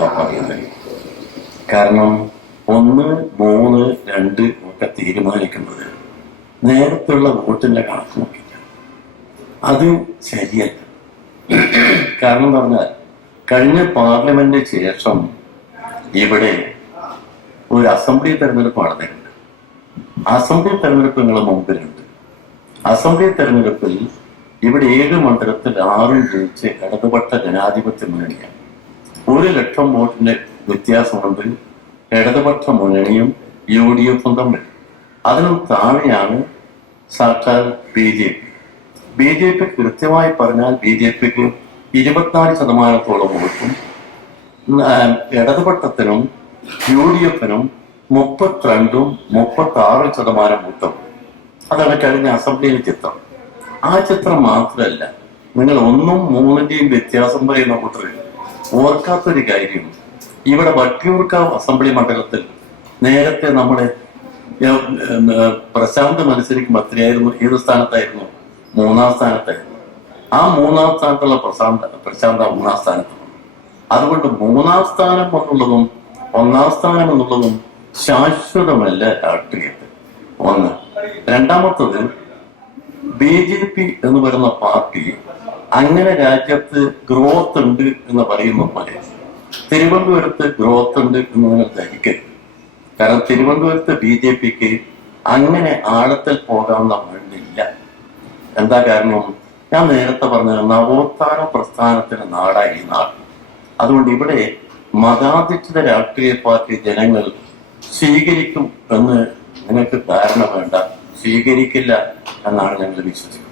ആ പറയുന്നത്. കാരണം ഒന്ന് മൂന്ന് രണ്ട് ഒക്കെ തീരുമാനിക്കുന്നത് നേരത്തുള്ള വോട്ടിന്റെ കണക്ക് നോക്കിയിട്ടാണ് അത് ശരിയല്ല. കാരണം പറഞ്ഞാൽ കഴിഞ്ഞ പാർലമെന്റ് ശേഷം ഇവിടെ ഒരു അസംബ്ലി തെരഞ്ഞെടുപ്പ് നടന്നിട്ടുണ്ട്. അസംബ്ലി തെരഞ്ഞെടുപ്പ് നിങ്ങൾ മുമ്പിലുണ്ട്. അസംബ്ലി തെരഞ്ഞെടുപ്പിൽ ഇവിടെ ഏഴ് മണ്ഡലത്തിൽ ആറും ജയിച്ച് ഇടതുപക്ഷ ജനാധിപത്യ മുന്നണിയാണ് ഒരു ലക്ഷം വോട്ടിന്റെ വ്യത്യാസമുണ്ട് ഇടതുപക്ഷ മുന്നണിയും യു ഡി എഫും തമ്മിൽ അതിനും താഴെയാണ് സാക്ഷാൽ B J P. B J P കൃത്യമായി പറഞ്ഞാൽ ബി ജെ പിക്ക് ഇരുപത്തിനാല് ശതമാനത്തോളം വോട്ടും ഇടതുപക്ഷത്തിനും യു ഡി എഫിനും മുപ്പത്തിരണ്ടും മുപ്പത്തി ആറ് ശതമാനം വോട്ടും. അതാണ് കഴിഞ്ഞ അസംബ്ലിയിലെ ചിത്രം. ആ ചിത്രം മാത്രമല്ല നിങ്ങൾ ഒന്നും മൂന്നിന്റെയും വ്യത്യാസം പറയുന്ന കൂട്ടറിൽ ഓർക്കാത്തൊരു കാര്യം. ഇവിടെ വട്ടിയൂർക്കാവ് അസംബ്ലി മണ്ഡലത്തിൽ നേരത്തെ ഏഹ്, പ്രശാന്ത് മത്സരിക്കും എത്രയായിരുന്നു ഏത് സ്ഥാനത്തായിരുന്നു? മൂന്നാം സ്ഥാനത്തായിരുന്നു. ആ മൂന്നാം സ്ഥാനത്തുള്ള പ്രശാന്ത പ്രശാന്ത മൂന്നാം സ്ഥാനത്ത്. അതുകൊണ്ട് മൂന്നാം സ്ഥാനം എന്നുള്ളതും ഒന്നാം സ്ഥാനം എന്നുള്ളതും ശാശ്വതമല്ല രാഷ്ട്രീയത്തിൽ. ഒന്ന്. രണ്ടാമത്തത് ബി ജെ പി എന്ന് പറയുന്ന പാർട്ടി അങ്ങനെ രാജ്യത്ത് ഗ്രോത്ത് ഉണ്ട് എന്ന് പറയുന്ന പോലെ തിരുവനന്തപുരത്ത് ഗ്രോത്ത് ഉണ്ട് എന്ന് നിങ്ങൾ ധരിക്കരുത് കാരണം തിരുവനന്തപുരത്ത് ബി ജെ പിക്ക് അങ്ങനെ ആഴത്തിൽ പോകാവുന്ന മണ്ണില്ല എന്താ കാരണം? ഞാൻ നേരത്തെ പറഞ്ഞ നവോത്ഥാന പ്രസ്ഥാനത്തിന്റെ നാടായി നാട്. അതുകൊണ്ട് ഇവിടെ മതാധിഷ്ഠിത രാഷ്ട്രീയ പാർട്ടി ജനങ്ങൾ സ്വീകരിക്കും എന്ന് നിങ്ങൾക്ക് ധാരണ വേണ്ട. സ്വീകരിക്കില്ല എന്നാണ് ഞങ്ങൾ വിശ്വസിക്കുന്നത്.